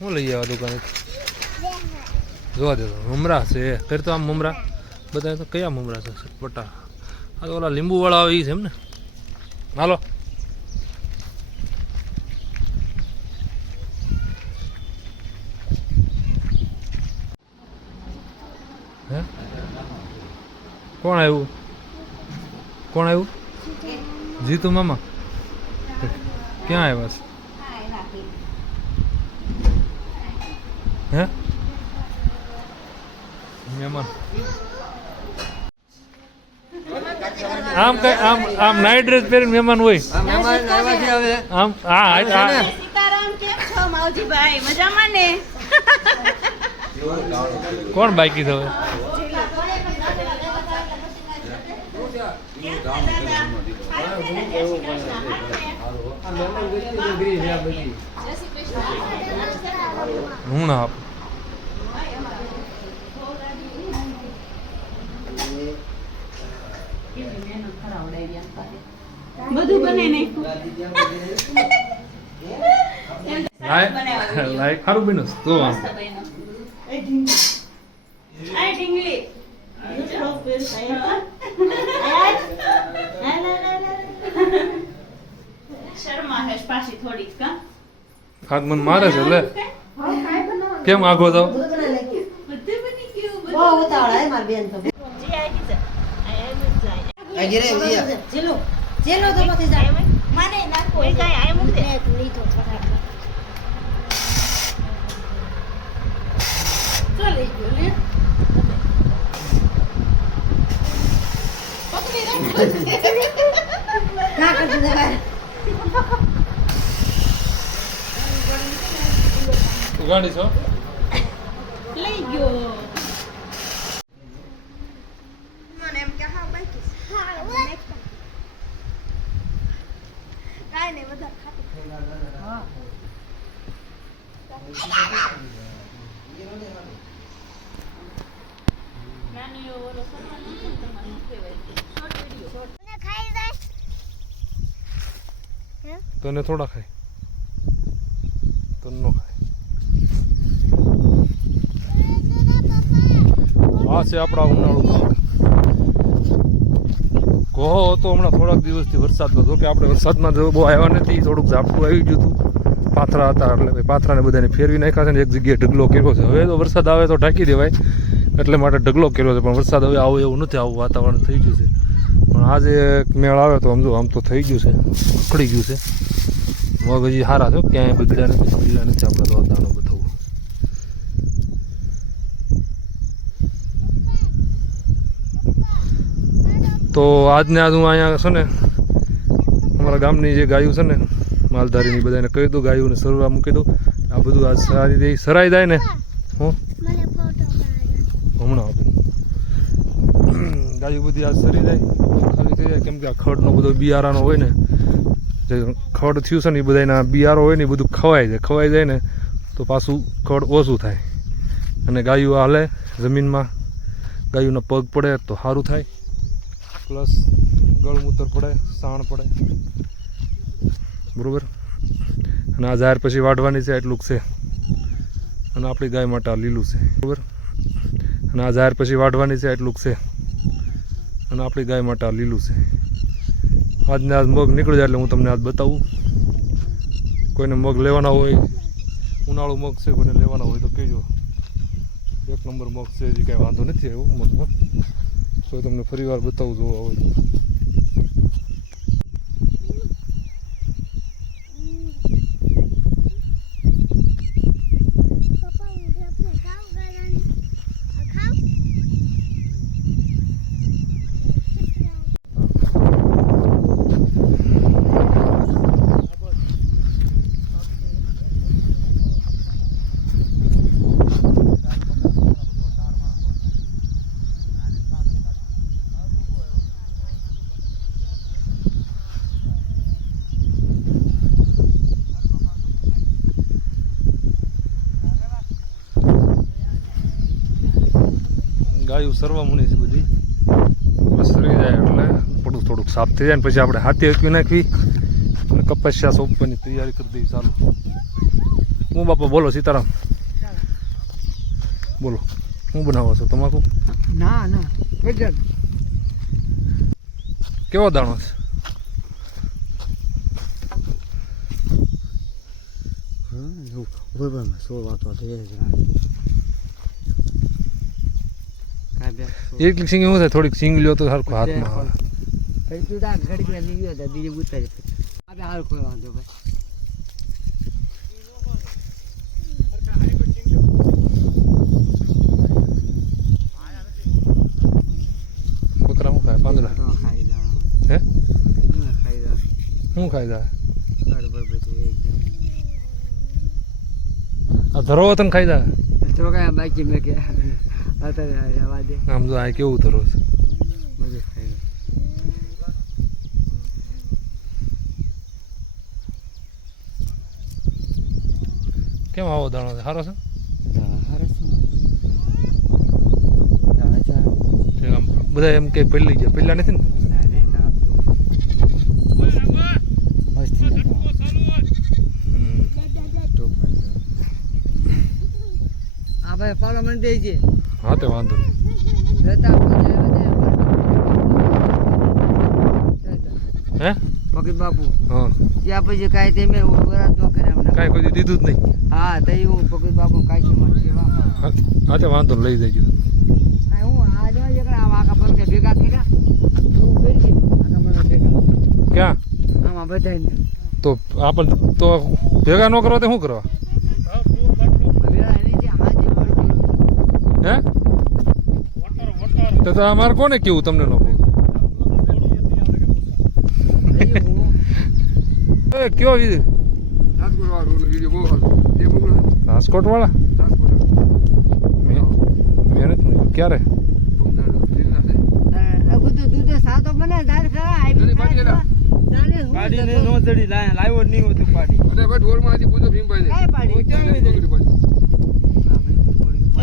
હું લઈ આવ્યા દુકાને જોવા દે. મમરા છે કરી તો આમ મમરા બધા તો કયા મમરા છે પટા? આ તો ઓલા લીંબુવાળા આવે એ છે એમ ને? હાલો હે કોણ આવ્યું? કોણ આવ્યું? જીતુ મામા ક્યાં આવ્યા છે? હે મહેમાન આમ કઈ આમ નાઇટ ડ્રેસ પહેરીને મહેમાન હોય આમ? હા સીતારામ કેમ છો માવજીભાઈ? મજામાં ને? કોણ બાકી છે હવે? હું ના આપ બધું બને લાઈક સારું બન્યું તો આમ હાથ મને મારે છે લે કેમ આઘો તો ગાડી છો લઈ ગયો. તને થોડા ખાય તને નો ખાય. આ છે આપણા ઉનાળું પાક. કોહો હતો હમણાં થોડાક દિવસથી વરસાદમાં. જો કે આપણે વરસાદમાં બહુ આવ્યા નથી, થોડુંક ઝાપટું આવી ગયું હતું. પાથરા હતા એટલે પાથરાને બધાને ફેરવી નાખ્યા છે ને એક જગ્યાએ ઢગલો કર્યો છે. હવે તો વરસાદ આવે તો ઢાંકી દેવાય એટલે માટે ઢગલો કર્યો છે, પણ વરસાદ હવે આવો એવું નથી, આવું વાતાવરણ થઈ ગયું છે. પણ આજે મેળ આવે તો સમજો આમ તો થઈ ગયું છે, ઉખડી ગયું છે. મગ હજી સારા છે, ક્યાંય બગડ્યા નથી, બગડ્યા નથી. આપણે તો દાણો બતાવું. તો આજને આજ હું અહીંયા છે ને અમારા ગામની જે ગાયું છે ને માલધારીની બધાને કહી દઉં, ગાયોને સરવા મૂકી દઉં. આ બધું આજ સારી દે સરાઈ જાય ને હું હમણાં આપું. ગાયું બધી આજ સરી જાય, ખાલી થઈ જાય, કેમ કે આ ખડનો બધો બિયારાનો હોય ને, જે ખડ થયું છે ને એ બધાના બિયારો હોય ને એ બધું ખવાઈ જાય ને તો પાછું ખડ ઓછું થાય. અને ગાયું હાલે જમીનમાં, ગાયુંના પગ પડે તો સારું થાય, પ્લસ ગળમૂતર પડે, સાણ પડે, બરાબર. અને આ જાહેર પછી વાઢવાની છે એટલું છે, અને આપણી ગાય માટે આ લીલું છે, બરાબર. અને આ જાહેર પછી વાઢવાની છે એટલું છે, અને આપણી ગાય માટે આ લીલું છે. આજને આજ મગ નીકળી જાય એટલે હું તમને આજ બતાવું. કોઈને મગ લેવાના હોય, ઉનાળુ મગ છે, કોઈને લેવાના હોય તો કહેજો. એક નંબર મગ છે, હજી કાંઈ વાંધો નથી આવ્યો મગમાં. તો તમને ફરી વાર બતાવું જોવા હોય તો. ગાયું સરવા મૂની છે બધી, સરી જાય એટલે થોડુંક સાફ થઈ જાય ને પછી આપણે હાથે હકવી નાખવી અને કપાસિયા સોંપવાની તૈયારી કરી દઈએ ચાલુ. હું બાપા બોલો સીતારામ બોલો હું બનાવો છો તમાકુ ના ના ગજબ કેવો દાણો છે એટલી સિંગ શું થાય થોડીક સિંગ લ્યો તો સરખું હાથમાં આવે બકરા શું ખાય પાંદડા હે શું ખાઈ જાય આ ધરો તને ખાઈ જાય બાકી મેં કે આમ તો આ કેવું ધરો છે કેમ આવો દાણો છે સારો છે આમ બધા એમ કે પહેલી ગયા પહેલા નથી ને આ ભાઈ પાર્લામેન્ટ દે છે હા તે વાંધો નહીં હે ફકીર બાપુ હા ત્યાં પછી કાંઈ તે મેં વરાત ન કર્યા અમને કાંઈ કોઈ દીધું જ નહીં હા તો હું ફકીર બાપુ કાંઈ છે સેવા હા તે વાંધો લઈ જજો કાંઈ હું આ જો એકલા આમ આખા પર કે ભેગા કર્યા તું કરી છે આખા મને ભેગા ક્યાં આમાં બધાને તો આપણને તો ભેગા ન કરવા તે શું કરવા હે તો અમારે કોને કેવું તમને નો કયો રાજકોટ વાળા મહેનત નહીં ક્યારે દૂધ સાતો બને દાર પાડીને નો જડી લાવ્યો જ નહીં હતું પાડી અને ભાઈ ઢોરમાંથી પૂછો ભીમભાઈ કાંઈ પાડી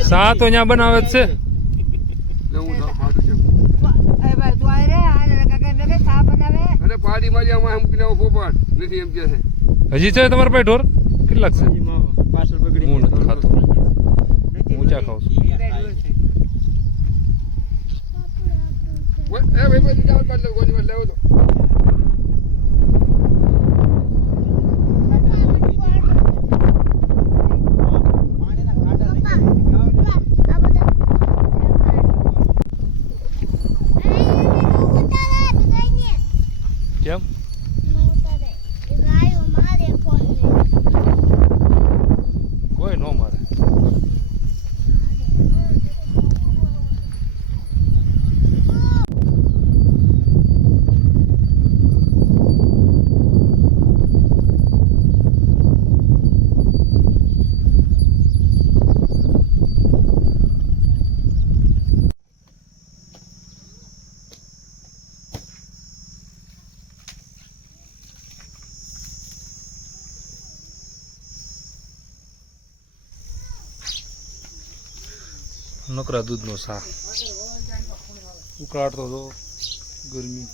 સા તો અહીંયા બનાવે જ છે એ ભાઈ તું આય રે કાકા મેં કઈ ચા બનાવે અને પાડી માં આમાં મૂકીને આવો પોપાટ નથી એમ કે છે હજી છે તમારા પાસે ઢોર કેટલાક છે પાછળ બગડી હું નથી ખાતો ઊંચા ખાઉં છું એ ભાઈ ભાઈ ચાલ પાડ લો ગોની માં લેવો તો કેમ કોઈ નો મારે નકરા દૂધનો સા ઉકાળતો તો ગરમી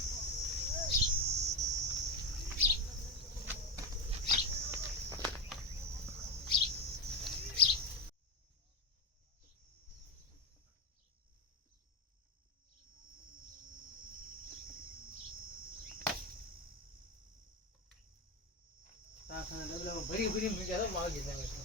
ભરી ભરી મૂક્યા તો માગી જાય